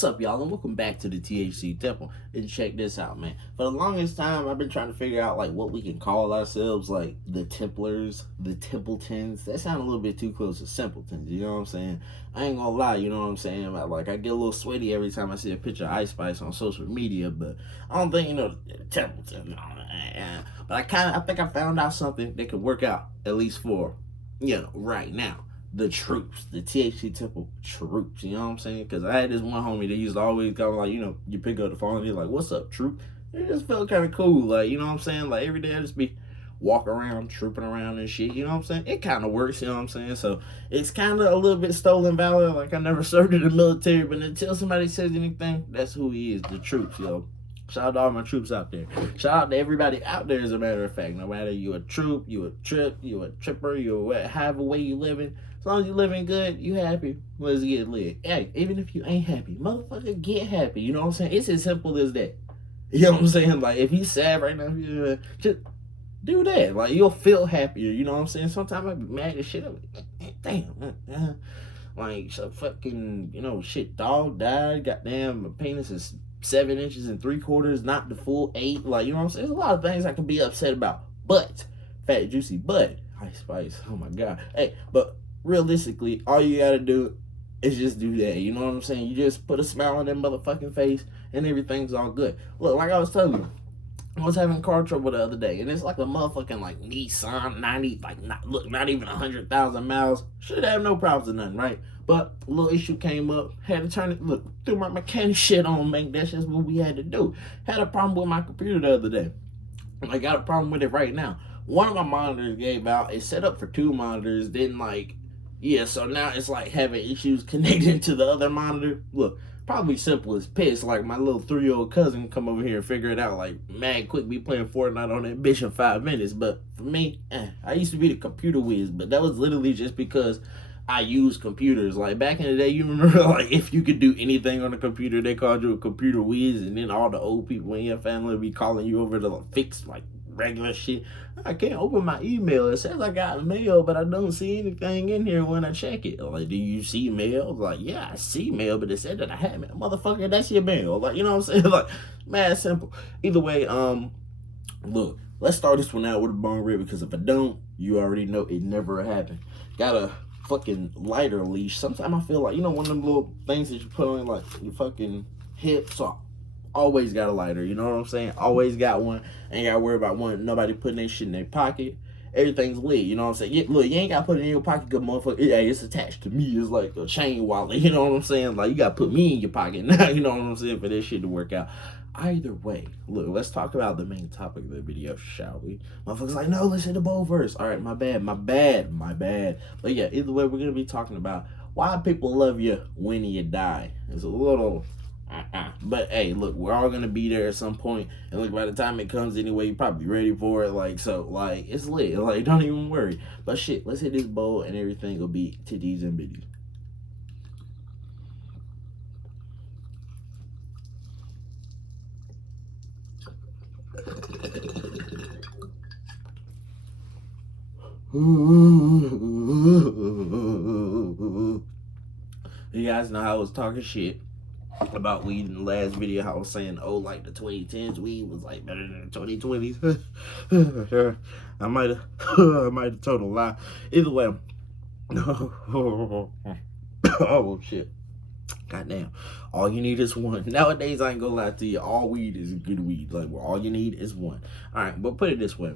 What's up, y'all, and welcome back to the THCtemple. And check this out, man. For the longest time, I've been trying to figure out like what we can call ourselves, like the Templars, the Templetons. That sounds a little bit too close to simpletons. You know what I'm saying? I ain't gonna lie. You know what I'm saying? I get a little sweaty every time I see a picture of Ice Spice on social media, but I don't think Templeton. But I think I found out something that could work out at least for right now. The troops, the THCtemple troops, you know what I'm saying? Because I had this one homie that used to always go like, you pick up the phone and he's like, what's up, troop? It just felt kind of cool, like, you know what I'm saying? Like, every day I just be walking around, trooping around and shit, you know what I'm saying? It kind of works, you know what I'm saying? So, it's kind of a little bit stolen valor, like, I never served in the military, but until somebody says anything, that's who he is, the troops, yo. Shout out to all my troops out there. Shout out to everybody out there, as a matter of fact. No matter you a troop, you a trip, you a tripper, you a however way you living. As long as you living good, you happy, let's get lit. Hey, even if you ain't happy, motherfucker, get happy. You know what I'm saying? It's as simple as that. You know what I'm saying? Like, if he's sad right now, just do that. Like, you'll feel happier. You know what I'm saying? Sometimes I be mad as shit. I'm like, damn, like, so fucking, shit, dog died. Goddamn, my penis is 7 inches and 3/4, not the full 8. Like, you know what I'm saying? There's a lot of things I can be upset about. But, fat, juicy, but, Ice Spice, oh my God. Hey, but realistically, all you gotta do is just do that. You know what I'm saying? You just put a smile on that motherfucking face and everything's all good. Look, like I was telling you, I was having car trouble the other day, and it's like a motherfucking like Nissan 90, like not even 100,000 miles. Should have no problems or nothing, right? But a little issue came up. Had to turn it, threw my mechanic shit on, man. That's just what we had to do. Had a problem with my computer the other day. I got a problem with it right now. One of my monitors gave out. It's set up for 2 monitors. Then so now it's like having issues connecting to the other monitor. Look, probably simple as piss. Like my little 3-year-old cousin come over here and figure it out. Like mad quick, be playing Fortnite on that bitch in 5 minutes. But for me, I used to be the computer whiz, but that was literally just because I use computers. Like back in the day, you remember like if you could do anything on a computer, they called you a computer whiz, and then all the old people in your family would be calling you over to fix like regular shit. I can't open my email. It says I got mail, but I don't see anything in here when I check it. Like, do you see mail? Like, yeah, I see mail, but it said that I had mail. Motherfucker, that's your mail. Like, you know what I'm saying? Like, mad simple. Either way, look, let's start this one out with a bong rip, because if I don't, you already know it never happened. Got a fucking lighter leash. Sometimes I feel like, one of them little things that you put on like your fucking hips. So always got a lighter, you know what I'm saying? Always got one. Ain't gotta worry about nobody putting their shit in their pocket. Everything's lit, you know what I'm saying? Look, you ain't gotta put it in your pocket, good motherfucker. It's attached to me. It's like a chain wallet, you know what I'm saying? Like, you gotta put me in your pocket now, you know what I'm saying, for this shit to work out. Either way, look, let's talk about the main topic of the video, shall we? Motherfuckers like, no, let's hit the bowl first. All right, my bad. But yeah, either way, we're gonna be talking about why people love you when you die. It's a little but hey, look, we're all gonna be there at some point, and look, by the time it comes anyway, you're probably ready for it. Like, so, like, it's lit. Like, don't even worry. But shit, let's hit this bowl, and everything will be titties and bitties. You guys know how I was talking shit about weed in the last video. How I was saying, oh, like the 2010s weed was like better than the 2020s. I might have told a lie. Either way, oh shit. Goddamn. All you need is one. Nowadays, I ain't gonna lie to you. All weed is good weed. Like, all you need is one. All right, but put it this way.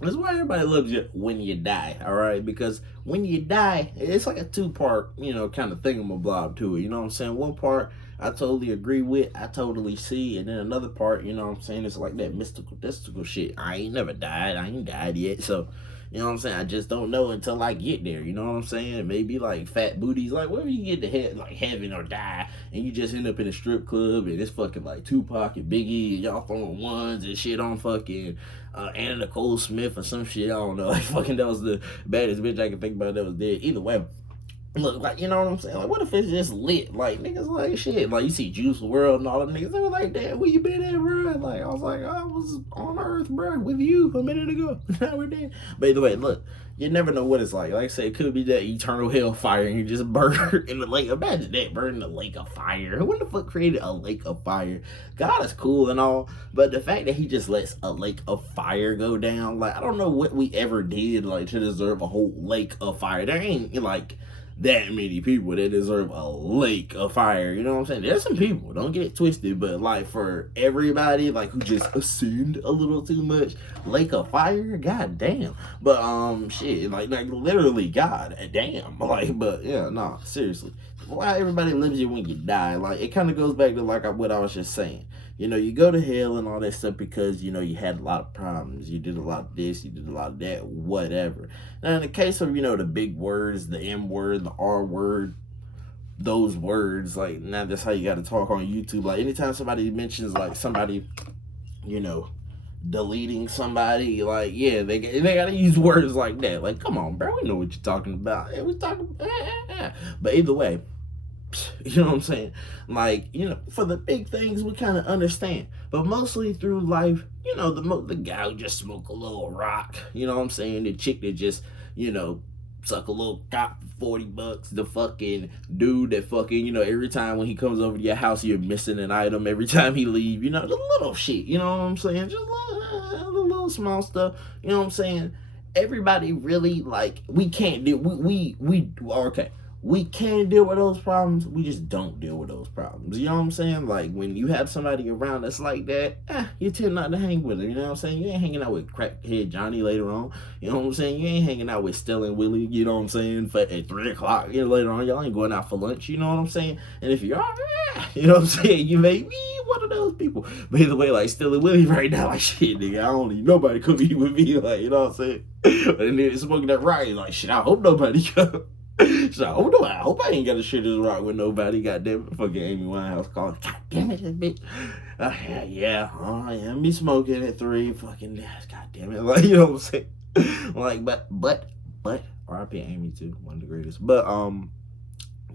That's why everybody loves you when you die, all right? Because when you die, it's like a 2-part, kind of thingamablob to it. You know what I'm saying? One part I totally agree with, I totally see, and then another part, you know what I'm saying? It's like that mystical shit. I ain't never died. I ain't died yet, so you know what I'm saying? I just don't know until I get there. You know what I'm saying? Maybe like fat booties, like wherever you get to heaven or die, and you just end up in a strip club, and it's fucking like Tupac and Biggie, and y'all throwing ones and shit on fucking Anna Nicole Smith or some shit. I don't know. Like fucking, that was the baddest bitch I can think about that was dead. Either way, Look, like, you know what I'm saying? Like, what if it's just lit? Like, niggas like shit. Like, you see Juice WRLD and all them niggas. They were like, damn, where you been at, bro? Like, I was like, I was on Earth, bro, with you a minute ago. Now we're dead. But either way, look, you never know what it's like. Like I said, it could be that eternal hellfire and you just burn in the lake. Imagine that, burn in the lake of fire. Who the fuck created a lake of fire? God is cool and all, but the fact that he just lets a lake of fire go down, like, I don't know what we ever did, like, to deserve a whole lake of fire. There ain't, like, that many people that deserve a lake of fire. You know what I'm saying? There's some people, don't get it twisted, but like for everybody like who just assumed a little too much, lake of fire, god damn. But shit, like literally god damn. Like, but yeah, no, seriously. Why everybody loves you when you die? Like, it kind of goes back to like what I was just saying. You know, you go to hell and all that stuff because, you know, you had a lot of problems. You did a lot of this, you did a lot of that, whatever. Now, in the case of, you know, the big words, the M word, the R word, those words, like, now that's how you got to talk on YouTube. Like, anytime somebody mentions, like, somebody, you know, deleting somebody, like, yeah, they got to use words like that. Like, come on, bro, we know what you're talking about. Hey, we talking, but either way, you know what I'm saying? Like, you know, for the big things, we kind of understand. But mostly through life, you know, the guy who just smoke a little rock, you know what I'm saying? The chick that just, you know, suck a little cop for $40. The fucking dude that fucking, you know, every time when he comes over to your house, you're missing an item. Every time he leave, you know, the little shit, you know what I'm saying? Just the little small stuff, you know what I'm saying? Everybody really, like, we can't do, okay. We can deal with those problems. We just don't deal with those problems. You know what I'm saying? Like, when you have somebody around that's like that, you tend not to hang with them. You know what I'm saying? You ain't hanging out with crackhead Johnny later on. You know what I'm saying? You ain't hanging out with Stellan Willie. You know what I'm saying? At 3 o'clock, you know, later on, y'all ain't going out for lunch. You know what I'm saying? And if you are, you know what I'm saying? You may be one of those people. But either way, like, Stellan Willie right now, like, shit, nigga, I don't need nobody come eat with me. Like, you know what I'm saying? But then smoking that rock, like, shit, I hope nobody come. So I hope I ain't got to share this rock with nobody. Goddamn it, fucking Amy Winehouse calling. God damn it, this bitch. Yeah, me smoking at 3. Fucking god damn it, like, you know what I'm saying? Like, but R.I.P. Amy too, one of the greatest. But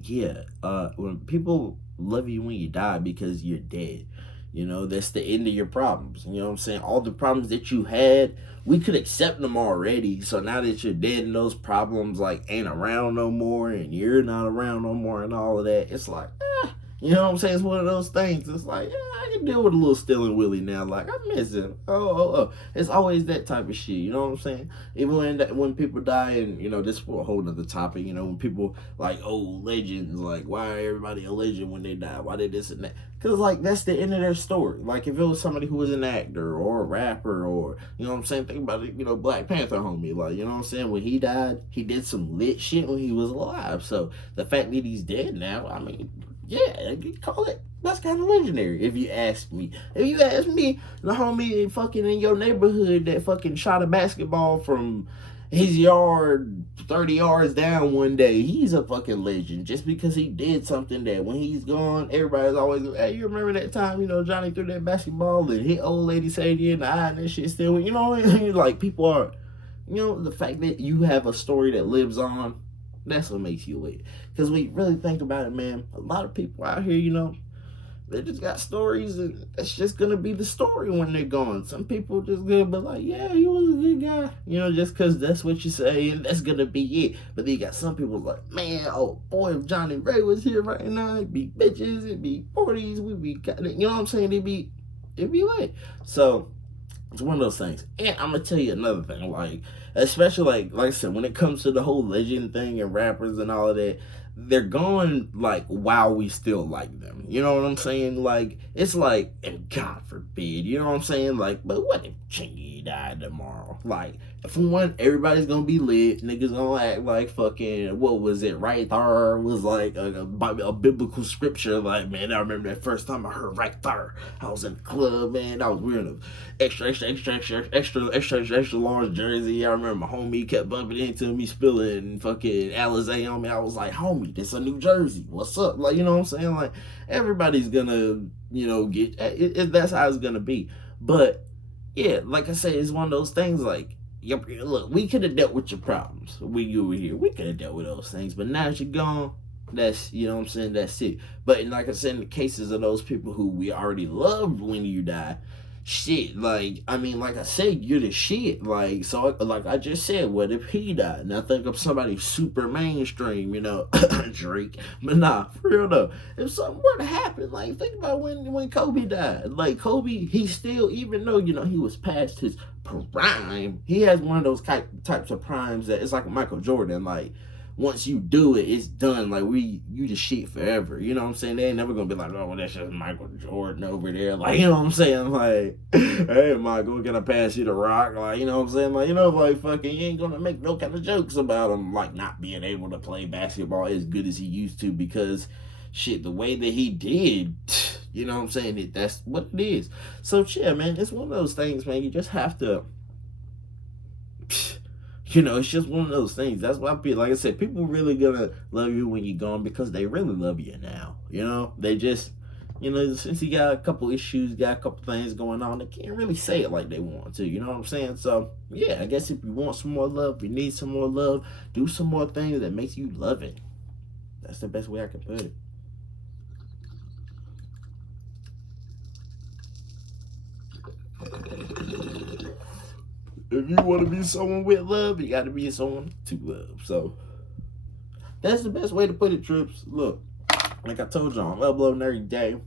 yeah, when people love you when you die because you're dead, you know, that's the end of your problems. You know what I'm saying? All the problems that you had, we could accept them already. So now that you're dead and those problems like ain't around no more and you're not around no more and all of that, it's like, you know what I'm saying? It's one of those things. It's like, I can deal with a little Stellan Willie now. Like, I miss him. Oh. It's always that type of shit. You know what I'm saying? Even when people die, and, you know, this for a whole nother topic, you know, when people, like, old legends, like, why are everybody a legend when they die? Why they this and that? Because, like, that's the end of their story. Like, if it was somebody who was an actor or a rapper or, you know what I'm saying? Think about it, you know, Black Panther homie. Like, you know what I'm saying? When he died, he did some lit shit when he was alive. So, the fact that he's dead now, I mean, yeah, you call it, that's kind of legendary, if you ask me. If you ask me, the homie fucking in your neighborhood that fucking shot a basketball from his yard 30 yards down one day, he's a fucking legend. Just because he did something that when he's gone, everybody's always, hey, you remember that time, you know, Johnny threw that basketball and hit old lady Sadie in the eye and that shit still, you know, like, people are, you know, the fact that you have a story that lives on, that's what makes you lit. Because when you really think about it, man, a lot of people out here, you know, they just got stories, and that's just gonna be the story when they're gone. Some people just gonna be like, yeah, he was a good guy, you know, just because that's what you say, and that's gonna be it. But then you got some people like, man, oh boy, if Johnny Ray was here right now, it'd be bitches, it'd be parties, we'd be, you know what I'm saying? It'd be lit. So it's one of those things. And I'm gonna tell you another thing, like, especially like I said, when it comes to the whole legend thing and rappers and all of that, they're gone like while we still like them. You know what I'm saying? Like, it's like, and God forbid, you know what I'm saying? Like, but what if Chingy died tomorrow? Like, for one, everybody's gonna be lit. Niggas gonna act like fucking, what was it? Right there was like a biblical scripture. Like, man, I remember that first time I heard right there. I was in the club, man. I was wearing an extra large jersey. I remember my homie kept bumping into me, spilling fucking Alizé on me. I was like, homie, this a New Jersey. What's up? Like, you know what I'm saying? Like, everybody's gonna, you know, that's how it's gonna be. But yeah, like I said, it's one of those things, like, look, we could have dealt with your problems when you were here. We could have dealt with those things, but now that you're gone, that's, you know what I'm saying, that's it. But like I said, in the cases of those people who we already loved when you die, shit, like, I mean, like I said, you're the shit. Like, so, like I just said, what if he died? Now think of somebody super mainstream, you know, Drake. But nah, for real though, if something were to happen, like, think about when Kobe died. Like, Kobe, he still, even though, you know, he was past his prime, he has one of those types of primes that it's like Michael Jordan. Like, once you do it, it's done. Like, you the shit forever. You know what I'm saying? They ain't never gonna be like, oh, well, that's just Michael Jordan over there. Like, you know what I'm saying? Like, hey, Michael, can I pass you the rock? Like, you know what I'm saying? Like, you know, like, fucking, you ain't gonna make no kind of jokes about him, like, not being able to play basketball as good as he used to, because shit, the way that he did, you know what I'm saying? That's what it is. So, yeah, man, it's one of those things, man. You just have to, you know, it's just one of those things. That's why like I said, people really gonna love you when you're gone because they really love you now. You know, they just, you know, since you got a couple issues, got a couple things going on, they can't really say it like they want to. You know what I'm saying? So yeah, I guess if you want some more love, if you need some more love, do some more things that makes you love it. That's the best way I can put it. If you want to be someone with love, you got to be someone to love. So that's the best way to put it, Trips. Look, like I told y'all, I'm uploading every day.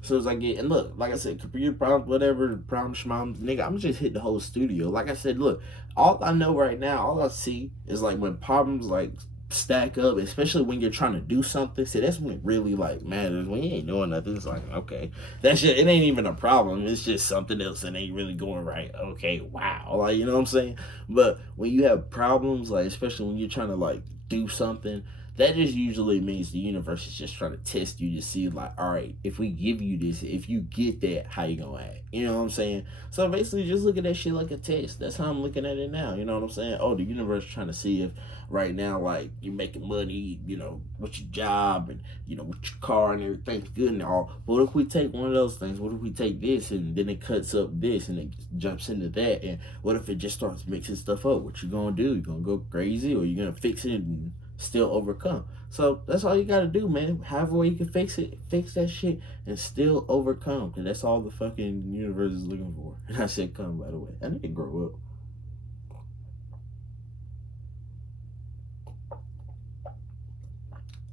As soon as I get, and look, like I said, computer problems, whatever, problems, nigga, I'm just hit the whole studio. Like I said, look, all I know right now, all I see is like when problems like stack up, especially when you're trying to do something. See, that's when it really like matters. When you ain't doing nothing, it's like, okay, that shit, it ain't even a problem. It's just something else that ain't really going right. Okay, wow, like, you know what I'm saying? But when you have problems, like especially when you're trying to like do something, that just usually means the universe is just trying to test you to see, like, all right, if we give you this, if you get that, how you gonna act? You know what I'm saying? So basically, just look at that shit like a test. That's how I'm looking at it now. You know what I'm saying? Oh, the universe is trying to see if right now, like, you're making money, you know, with your job and, you know, with your car and everything's good and all. But what if we take one of those things? What if we take this and then it cuts up this and it jumps into that? And what if it just starts mixing stuff up? What you gonna do? You gonna go crazy, or you gonna fix it and still overcome? So that's all you gotta do, man. However way you can fix it, fix that shit and still overcome. Cause that's all the fucking universe is looking for. And I said come, by the way. I need to grow up.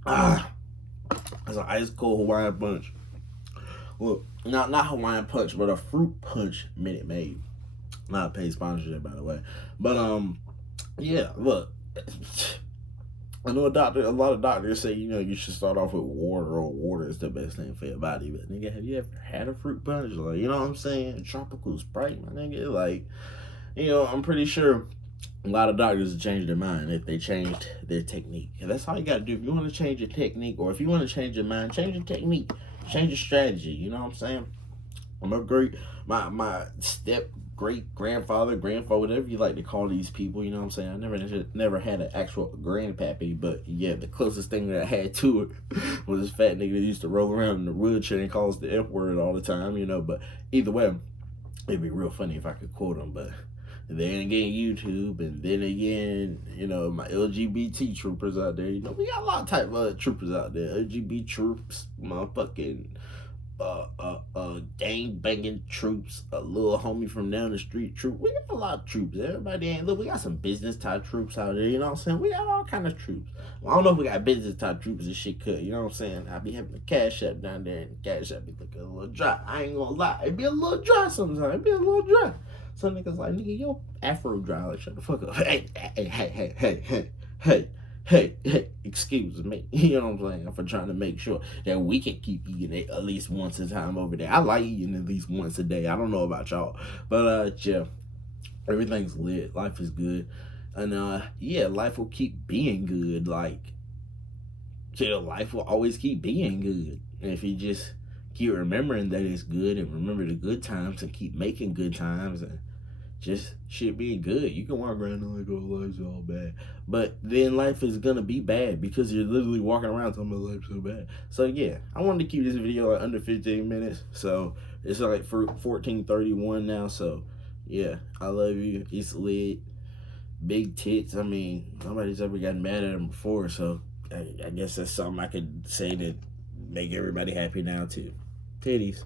Ah, that's an ice cold Hawaiian punch. Look, not Hawaiian punch, but a fruit punch Minute Maid. Not a paid sponsorship, by the way. But yeah, look. I know a lot of doctors say, you know, you should start off with water, or water is the best thing for your body. But nigga, have you ever had a fruit punch? Like, you know what I'm saying? Tropical Sprite, my nigga. Like, you know, I'm pretty sure a lot of doctors have changed their mind if they changed their technique. And that's all you gotta do. If you want to change your technique, or if you want to change your mind, change your technique, change your strategy. You know what I'm saying? My step great grandfather, whatever you like to call these people, you know what I'm saying? I never had an actual grandpappy, but yeah, the closest thing that I had to it was this fat nigga that used to roll around in the wheelchair and call us the F word all the time, you know. But either way, it'd be real funny if I could quote him. But then again, YouTube, and then again, you know, my LGBT troopers out there. You know, we got a lot of type of troopers out there. LGBT troops, motherfucking gang banging troops, a little homie from down the street troop. We got a lot of troops. Everybody ain't look. We got some business type troops out there. You know what I'm saying? We got all kind of troops. Well, I don't know if we got business type troops and shit cut. You know what I'm saying? I be having a cash app down there, and the cash app be looking a little dry. I ain't gonna lie. It be a little dry sometimes. It be a little dry. Some niggas like, nigga, yo, afro dry. Like, shut the fuck up. Hey, excuse me. You know what I'm saying? For trying to make sure that we can keep eating it at least once a time over there. I like eating at least once a day. I don't know about y'all. But yeah, everything's lit. Life is good. And yeah, life will keep being good. Like, yeah, life will always keep being good. And if you just keep remembering that it's good and remember the good times and keep making good times and just shit being good. You can walk around and like, oh, life's all bad. But then life is gonna be bad because you're literally walking around talking about life's so bad. So yeah, I wanted to keep this video like under 15 minutes. So it's like for 14:31 now. So yeah, I love you. It's lit. Big tits. I mean, nobody's ever gotten mad at them before, so I guess that's something I could say to make everybody happy now too. Titties.